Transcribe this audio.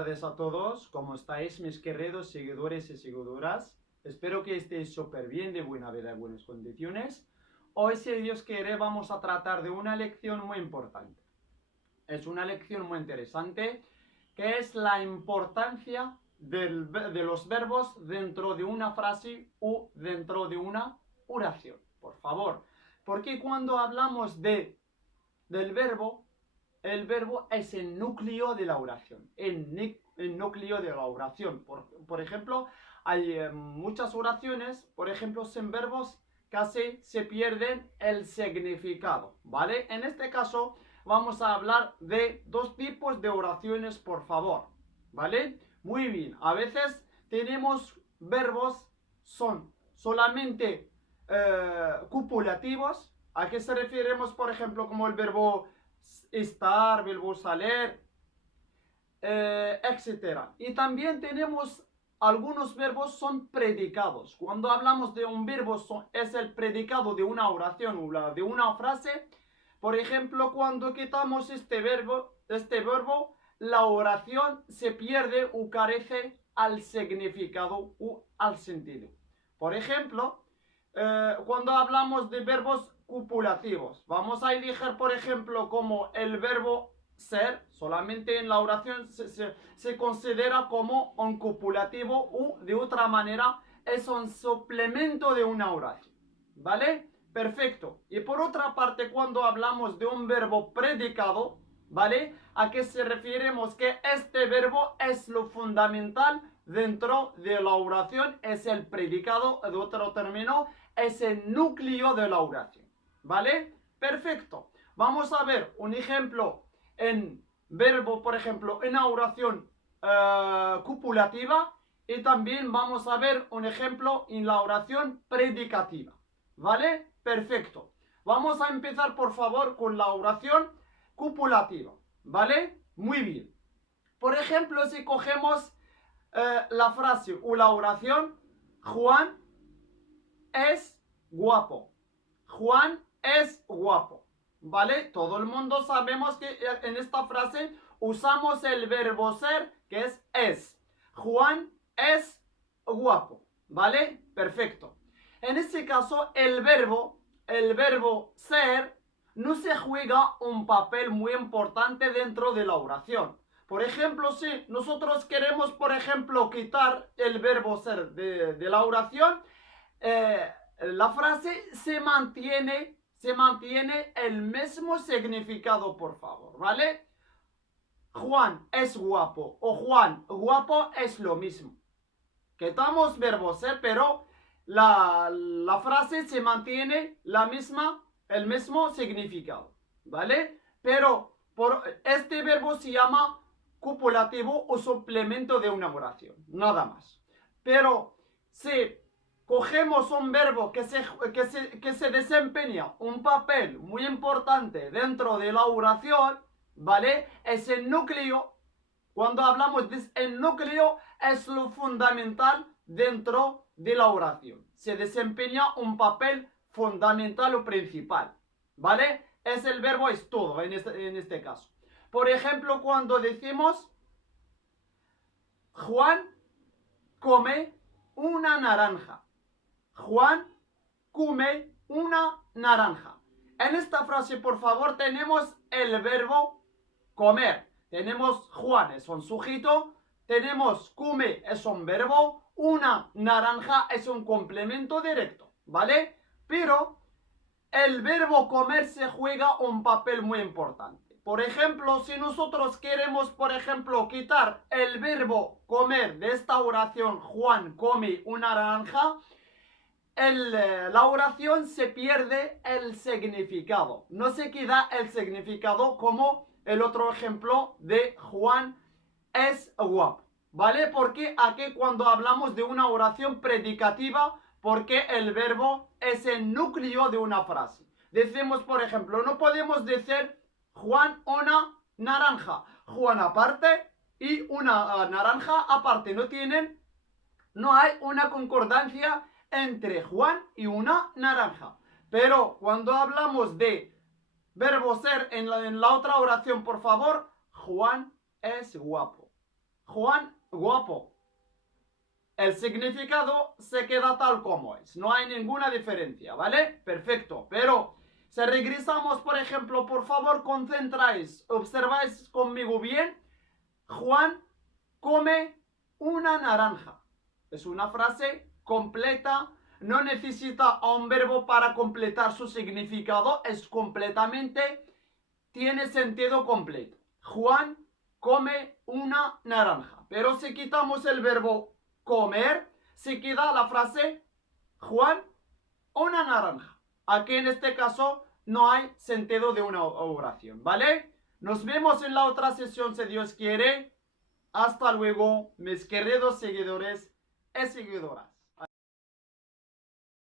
tardes a todos. ¿Cómo estáis, mis queridos seguidores y seguidoras? Espero que estéis súper bien, de buena vida y buenas condiciones. Hoy, si Dios quiere, vamos a tratar de una lección muy importante. Es una lección muy interesante, que es la importancia de los verbos dentro de una frase o dentro de una oración. Por favor, porque cuando hablamos del verbo, el verbo es el núcleo de la oración. El núcleo de la oración. Por ejemplo, hay muchas oraciones, por ejemplo, sin verbos casi se pierden el significado, ¿vale? En este caso vamos a hablar de dos tipos de oraciones, por favor, ¿vale? Muy bien, a veces tenemos verbos son solamente copulativos. ¿A qué se referimos, por ejemplo, como el verbo estar, verbo salir, etcétera? Y también tenemos algunos verbos son predicados. Cuando hablamos de un verbo es el predicado de una oración o de una frase. Por ejemplo, cuando quitamos este verbo, la oración se pierde o carece al significado o al sentido. Por ejemplo, cuando hablamos de verbos copulativos, vamos a elegir, por ejemplo, como el verbo ser, solamente en la oración se considera como un copulativo o de otra manera es un suplemento de una oración, ¿vale? Perfecto. Y por otra parte, cuando hablamos de un verbo predicado, ¿vale? ¿A qué se referimos? Que este verbo es lo fundamental dentro de la oración, es el predicado, de otro término, es el núcleo de la oración, ¿vale? Perfecto. Vamos a ver un ejemplo en verbo, por ejemplo, en una oración copulativa, y también vamos a ver un ejemplo en la oración predicativa, ¿vale? Perfecto. Vamos a empezar, por favor, con la oración copulativa, ¿vale? Muy bien. Por ejemplo, si cogemos la frase o la oración, Juan es guapo. Juan es guapo, ¿vale? Todo el mundo sabemos que en esta frase usamos el verbo ser, que es. Juan es guapo, ¿vale? Perfecto. En este caso, el verbo ser no se juega un papel muy importante dentro de la oración. Por ejemplo, si nosotros queremos, por ejemplo, quitar el verbo ser de la oración, la frase se mantiene el mismo significado, por favor, ¿vale? Juan es guapo o Juan guapo es lo mismo. Quitamos verbo ser, pero la frase se mantiene el mismo significado, ¿vale? Pero este verbo se llama copulativo o suplemento de una oración, nada más. Pero si cogemos un verbo que se desempeña un papel muy importante dentro de la oración, ¿vale? Es el núcleo. Cuando hablamos del núcleo, es lo fundamental dentro de la oración. Se desempeña un papel fundamental o principal, ¿vale? Es el verbo, es todo en este caso. Por ejemplo, cuando decimos Juan come una naranja. Juan come una naranja. En esta frase, por favor, tenemos el verbo comer. Tenemos Juan, es un sujeto. Tenemos come, es un verbo. Una naranja es un complemento directo, ¿vale? Pero el verbo comer se juega un papel muy importante. Por ejemplo, si nosotros queremos, por ejemplo, quitar el verbo comer de esta oración, Juan come una naranja, la oración se pierde el significado. No se queda el significado como el otro ejemplo de Juan es guapo, ¿vale? Porque aquí cuando hablamos de una oración predicativa, porque el verbo es el núcleo de una frase. Decimos, por ejemplo, no podemos decir Juan una naranja. Juan aparte y una naranja aparte. No hay una concordancia entre Juan y una naranja. Pero cuando hablamos de verbo ser en la otra oración, por favor, Juan es guapo. Juan, guapo. El significado se queda tal como es. No hay ninguna diferencia, ¿vale? Perfecto. Pero si regresamos, por ejemplo, por favor, concentráis, observáis conmigo bien. Juan come una naranja. Es una frase completa. No necesita a un verbo para completar su significado. Es completamente, tiene sentido completo. Juan come una naranja. Pero si quitamos el verbo comer, se queda la frase Juan una naranja. Aquí en este caso no hay sentido de una oración, ¿vale? Nos vemos en la otra sesión si Dios quiere. Hasta luego, mis queridos seguidores y seguidoras.